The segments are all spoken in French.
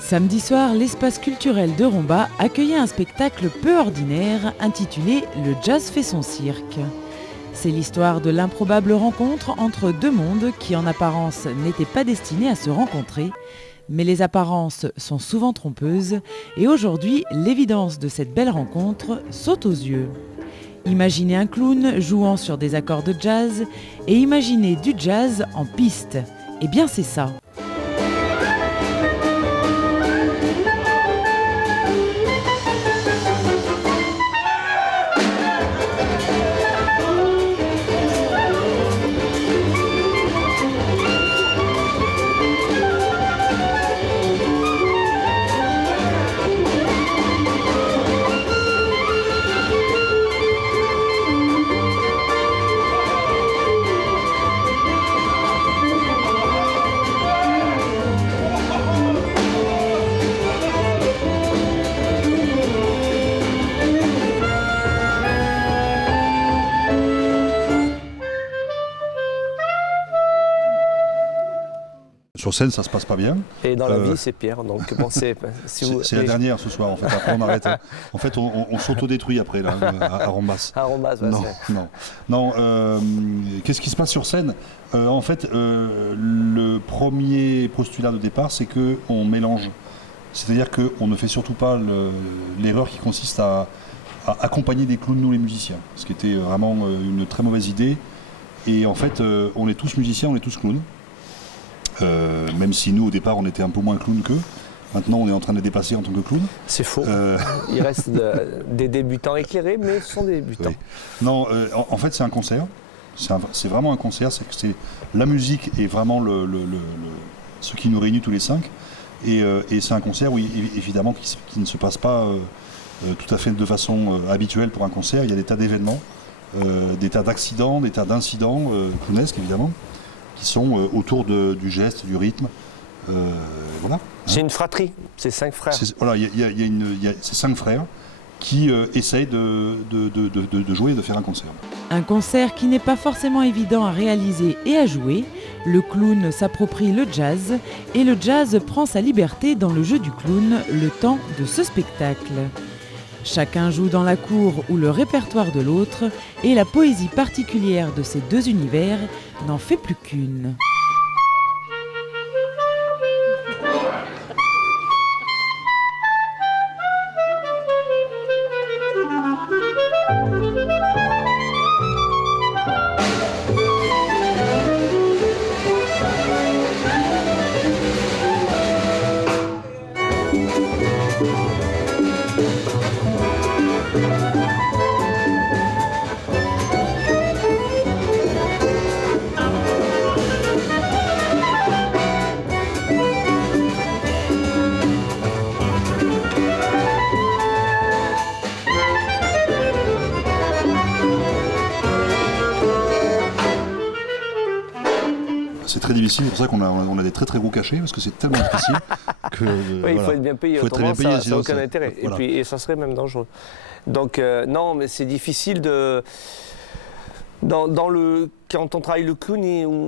Samedi soir, l'espace culturel de Romba accueillait un spectacle peu ordinaire intitulé « Le jazz fait son cirque ». C'est l'histoire de l'improbable rencontre entre deux mondes qui en apparence n'étaient pas destinés à se rencontrer. Mais les apparences sont souvent trompeuses et aujourd'hui, l'évidence de cette belle rencontre saute aux yeux. Imaginez un clown jouant sur des accords de jazz et imaginez du jazz en piste. Eh bien c'est ça. Sur scène, ça se passe pas bien. Et dans la vie, c'est pire. Donc, bon, c'est la dernière ce soir, en fait. Après, on arrête. Hein. En fait, on s'autodétruit après, là, à Rombas. À Rombas, ouais, non. Qu'est-ce qui se passe sur scène? En fait, le premier postulat de départ, c'est qu'on mélange. C'est-à-dire qu'on ne fait surtout pas l'erreur qui consiste à accompagner des clowns, nous, les musiciens. Ce qui était vraiment une très mauvaise idée. Et en fait, on est tous musiciens, on est tous clowns. Même si nous au départ on était un peu moins clown qu'eux, maintenant on est en train de les dépasser en tant que clown. C'est faux. Il reste des débutants éclairés, mais ce sont des débutants. Oui. Non, en fait c'est un concert. C'est vraiment un concert. C'est la musique est vraiment ce qui nous réunit tous les cinq. Et c'est un concert où évidemment qui ne se passe pas tout à fait de façon habituelle pour un concert. Il y a des tas d'événements, des tas d'accidents, des tas d'incidents clownesques évidemment, qui sont autour du geste, du rythme. Voilà. C'est une fratrie, c'est 5 frères. Voilà, il y a ces 5 frères qui essayent de jouer et de faire un concert. Un concert qui n'est pas forcément évident à réaliser et à jouer. Le clown s'approprie le jazz et le jazz prend sa liberté dans le jeu du clown le temps de ce spectacle. Chacun joue dans la cour ou le répertoire de l'autre et la poésie particulière de ces deux univers n'en fait plus qu'une. C'est très difficile, c'est pour ça qu'on a des très très gros cachets, parce que c'est tellement difficile que... oui, il faut être bien payé, autrement ça n'a aucun intérêt. Voilà. Et ça serait même dangereux. Donc non, mais c'est difficile de... Quand on travaille le clown,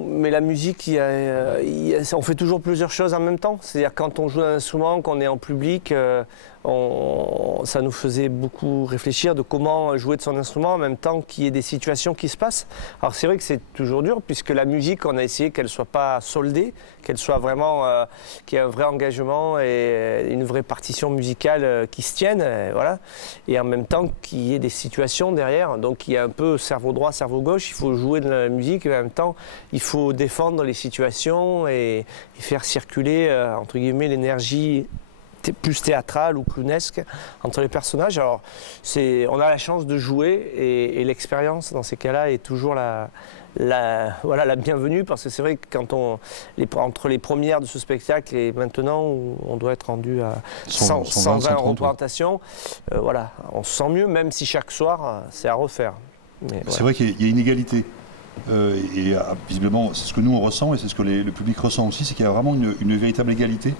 mais la musique, on fait toujours plusieurs choses en même temps. C'est-à-dire quand on joue un instrument, qu'on est en public, ça nous faisait beaucoup réfléchir de comment jouer de son instrument en même temps qu'il y ait des situations qui se passent. Alors c'est vrai que c'est toujours dur, puisque la musique, on a essayé qu'elle ne soit pas soldée, qu'elle soit vraiment, qu'il y ait un vrai engagement et une vraie partition musicale qui se tienne, voilà. Et en même temps qu'il y ait des situations derrière. Donc il y a un peu cerveau droit, cerveau gauche, il faut jouer de la musique et en même temps il faut défendre les situations et faire circuler entre guillemets l'énergie plus théâtrale ou clownesque entre les personnages. Alors on a la chance de jouer et l'expérience dans ces cas-là est toujours la bienvenue, parce que c'est vrai que entre les premières de ce spectacle et maintenant où on doit être rendu à 120 représentations, voilà, on se sent mieux, même si chaque soir c'est à refaire. Mais C'est vrai qu'il y a une égalité. Visiblement, c'est ce que nous on ressent et c'est ce que le public ressent aussi, c'est qu'il y a vraiment une véritable égalité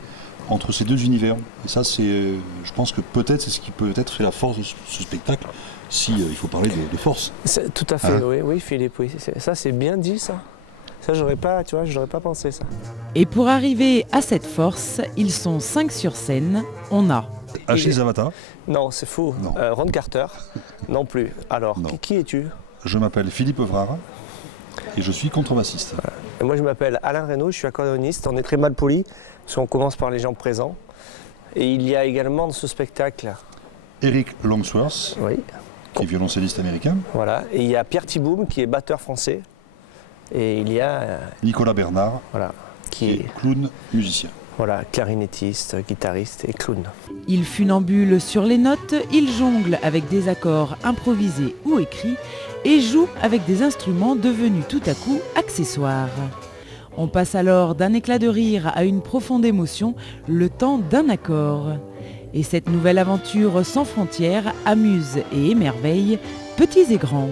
entre ces deux univers. Et ça, je pense que peut-être c'est ce qui peut-être fait la force de ce spectacle, si il faut parler de force. Tout à fait, oui, Philippe, oui. Ça, c'est bien dit, ça. Ça, j'aurais pas pensé ça. Et pour arriver à cette force, ils sont 5 sur scène. On a Achille Zavata. Non, c'est faux. Ron Carter. Non plus. Alors, Non. Qui es-tu? Je m'appelle Philippe Evrard et je suis contrebassiste. Voilà. Et moi, je m'appelle Alain Reynaud, je suis accordéoniste. On est très mal poli, parce qu'on commence par les gens présents. Et il y a également dans ce spectacle... Eric Longsworth, Oui. qui est violoncelliste américain. Voilà. Et il y a Pierre Thiboum, qui est batteur français. Et il y a... Nicolas Bernard, Voilà. qui est clown musicien. Voilà, clarinettiste, guitariste et clown. Il funambule sur les notes, il jongle avec des accords improvisés ou écrits et joue avec des instruments devenus tout à coup accessoires. On passe alors d'un éclat de rire à une profonde émotion, le temps d'un accord. Et cette nouvelle aventure sans frontières amuse et émerveille petits et grands.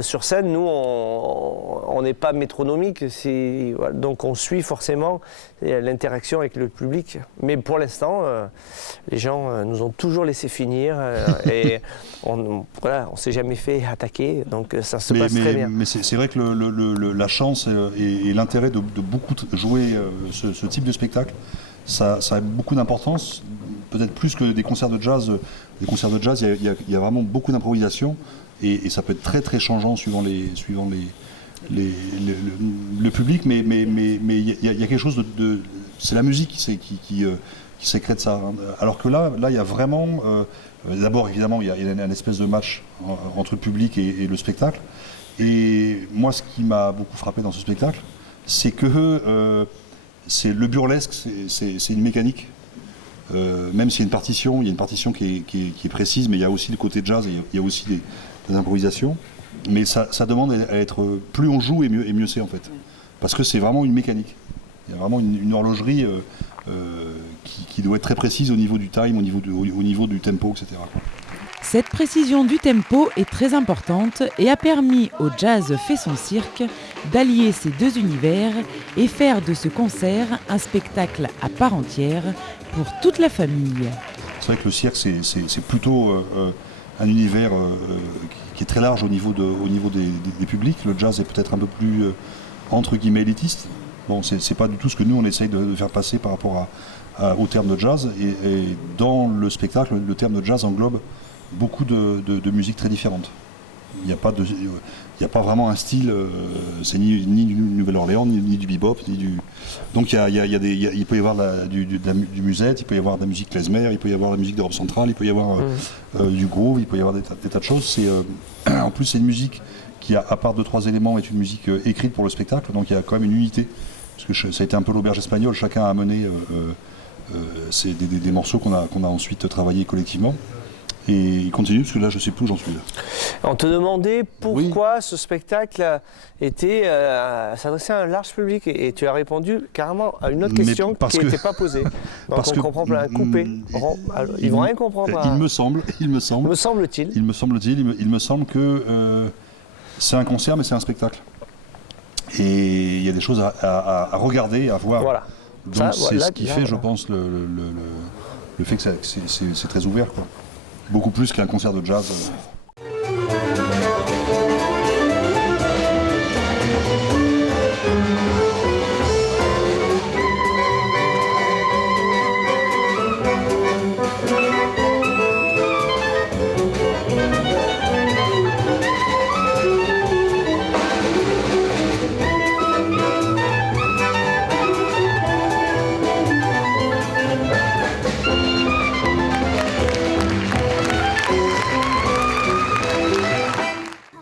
Sur scène, nous, on n'est pas métronomique, voilà, donc on suit forcément l'interaction avec le public. Mais pour l'instant, les gens nous ont toujours laissé finir et on ne s'est jamais fait attaquer, donc ça se passe très bien. Mais c'est vrai que la chance et l'intérêt de beaucoup jouer ce type de spectacle, ça a beaucoup d'importance, peut-être plus que des concerts de jazz. Des concerts de jazz, il y a vraiment beaucoup d'improvisation. Et ça peut être très très changeant suivant le public, mais il y a quelque chose de c'est la musique qui sécrète ça. Alors que là il y a vraiment, d'abord évidemment il y a une espèce de match entre le public et le spectacle. Et moi ce qui m'a beaucoup frappé dans ce spectacle, c'est que c'est le burlesque, c'est une mécanique. Même s'il y a une partition qui est précise, mais il y a aussi le côté jazz, il y a aussi des improvisations, mais ça demande à être, plus on joue et mieux c'est en fait, parce que c'est vraiment une mécanique. Il y a vraiment une horlogerie qui doit être très précise au niveau du time, au niveau du tempo, etc. Cette précision du tempo est très importante et a permis au Jazz fait son cirque d'allier ces deux univers et faire de ce concert un spectacle à part entière pour toute la famille. C'est vrai que le cirque, c'est plutôt un univers qui est très large au niveau des publics. Le jazz est peut-être un peu plus, entre guillemets, élitiste. Bon, c'est pas du tout ce que nous, on essaye de faire passer par rapport au terme de jazz. Et dans le spectacle, le terme de jazz englobe beaucoup de musiques très différentes. Il n'y a pas vraiment un style, c'est ni du Nouvelle-Orléans, ni du bebop, ni du... Donc il peut y avoir du musette, il peut y avoir de la musique klezmer, il peut y avoir de la musique d'Europe centrale, il peut y avoir du groove, il peut y avoir des tas de choses. En plus, c'est une musique qui, à part 2-3 éléments, est une musique écrite pour le spectacle, donc il y a quand même une unité. Parce que ça a été un peu l'auberge espagnole, chacun a amené des morceaux qu'on a ensuite travaillés collectivement. Et il continue, parce que là, je ne sais plus où j'en suis. Là. On te demandait pourquoi ce spectacle s'adressait à un large public, et tu as répondu carrément à une autre question qui n'était pas posée. Donc on comprend plein de coupé. Ils vont rien comprendre. Il me semble. Me semble-t-il. Il me semble que c'est un concert, mais c'est un spectacle. Et il y a des choses à regarder, à voir. Voilà. Donc c'est ce qui fait, je pense, le fait que c'est très ouvert, quoi. Beaucoup plus qu'un concert de jazz.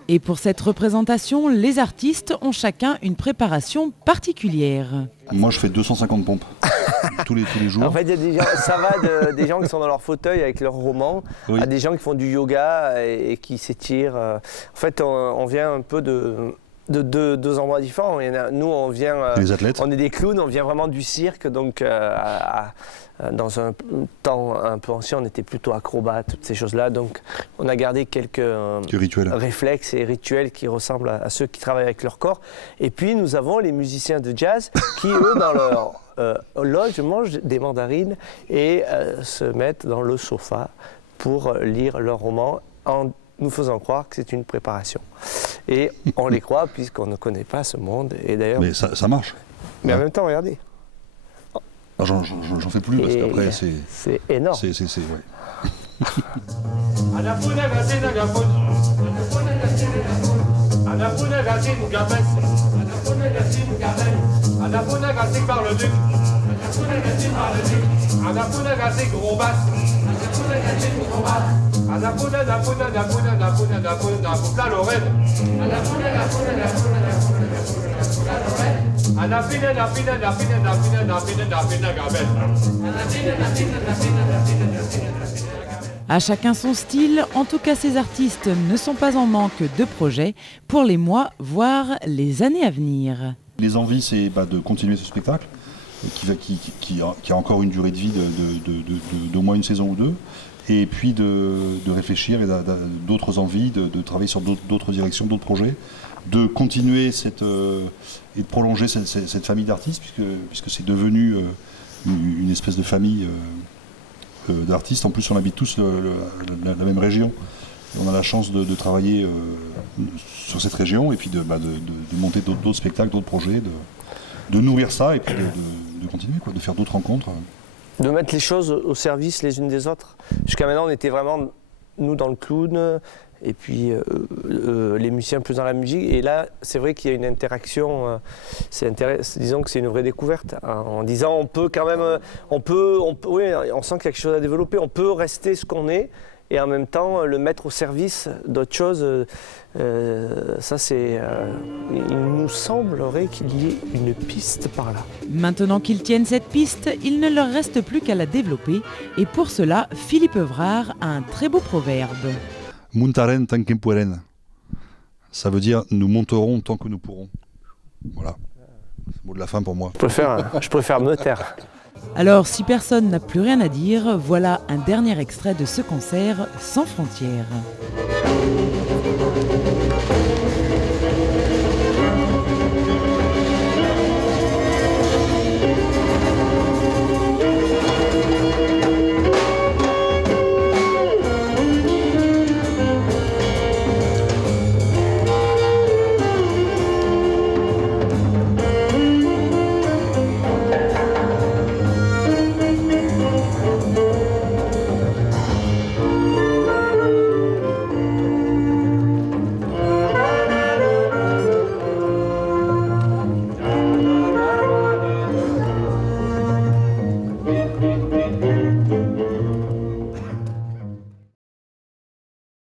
Et pour cette représentation, les artistes ont chacun une préparation particulière. Moi, je fais 250 pompes tous les jours. En fait, ça va des gens qui sont dans leur fauteuil avec leur roman, à des gens qui font du yoga et qui s'étirent. En fait, on vient un peu de deux endroits différents. Nous, on vient, Les athlètes. on est des clowns, on vient vraiment du cirque, donc dans un temps un peu ancien, on était plutôt acrobates, toutes ces choses-là. Donc, on a gardé quelques Rituel. réflexes et rituels qui ressemblent à ceux qui travaillent avec leur corps. Et puis, nous avons les musiciens de jazz qui, eux, dans leur loge, mangent des mandarines et se mettent dans le sofa pour lire leur roman en nous faisant croire que c'est une préparation. Et on les croit puisqu'on ne connaît pas ce monde. Et d'ailleurs, Mais ça marche. mais en même temps, regardez. Ah, j'en fais plus parce qu'après C'est énorme. Ouais. À chacun son style, en tout cas ces artistes ne sont pas en manque de projets pour les mois, voire les années à venir. Les envies, c'est de continuer ce spectacle qui a encore une durée de vie d'au moins une saison ou deux, et puis de réfléchir et d'autres envies, de travailler sur d'autres directions, d'autres projets, de continuer et de prolonger cette famille d'artistes, puisque c'est devenu une espèce de famille d'artistes. En plus, on habite tous la même région. On a la chance de travailler sur cette région et puis de monter d'autres spectacles, d'autres projets, de nourrir ça et puis de continuer, de faire d'autres rencontres. De mettre les choses au service les unes des autres. Jusqu'à maintenant, on était vraiment, nous, dans le clown, et puis les musiciens plus dans la musique. Et là, c'est vrai qu'il y a une interaction, disons que c'est une vraie découverte, hein, en disant on peut quand même, oui, on sent qu'il y a quelque chose à développer, on peut rester ce qu'on est, et en même temps le mettre au service d'autres choses. Ça, il nous semblerait qu'il y ait une piste par là. Maintenant qu'ils tiennent cette piste, il ne leur reste plus qu'à la développer. Et pour cela, Philippe Evrard a un très beau proverbe. Muntaren tanken pueren. Ça veut dire nous monterons tant que nous pourrons. Voilà. C'est le mot de la fin pour moi. Je préfère me taire. Alors, si personne n'a plus rien à dire, voilà un dernier extrait de ce concert sans frontières.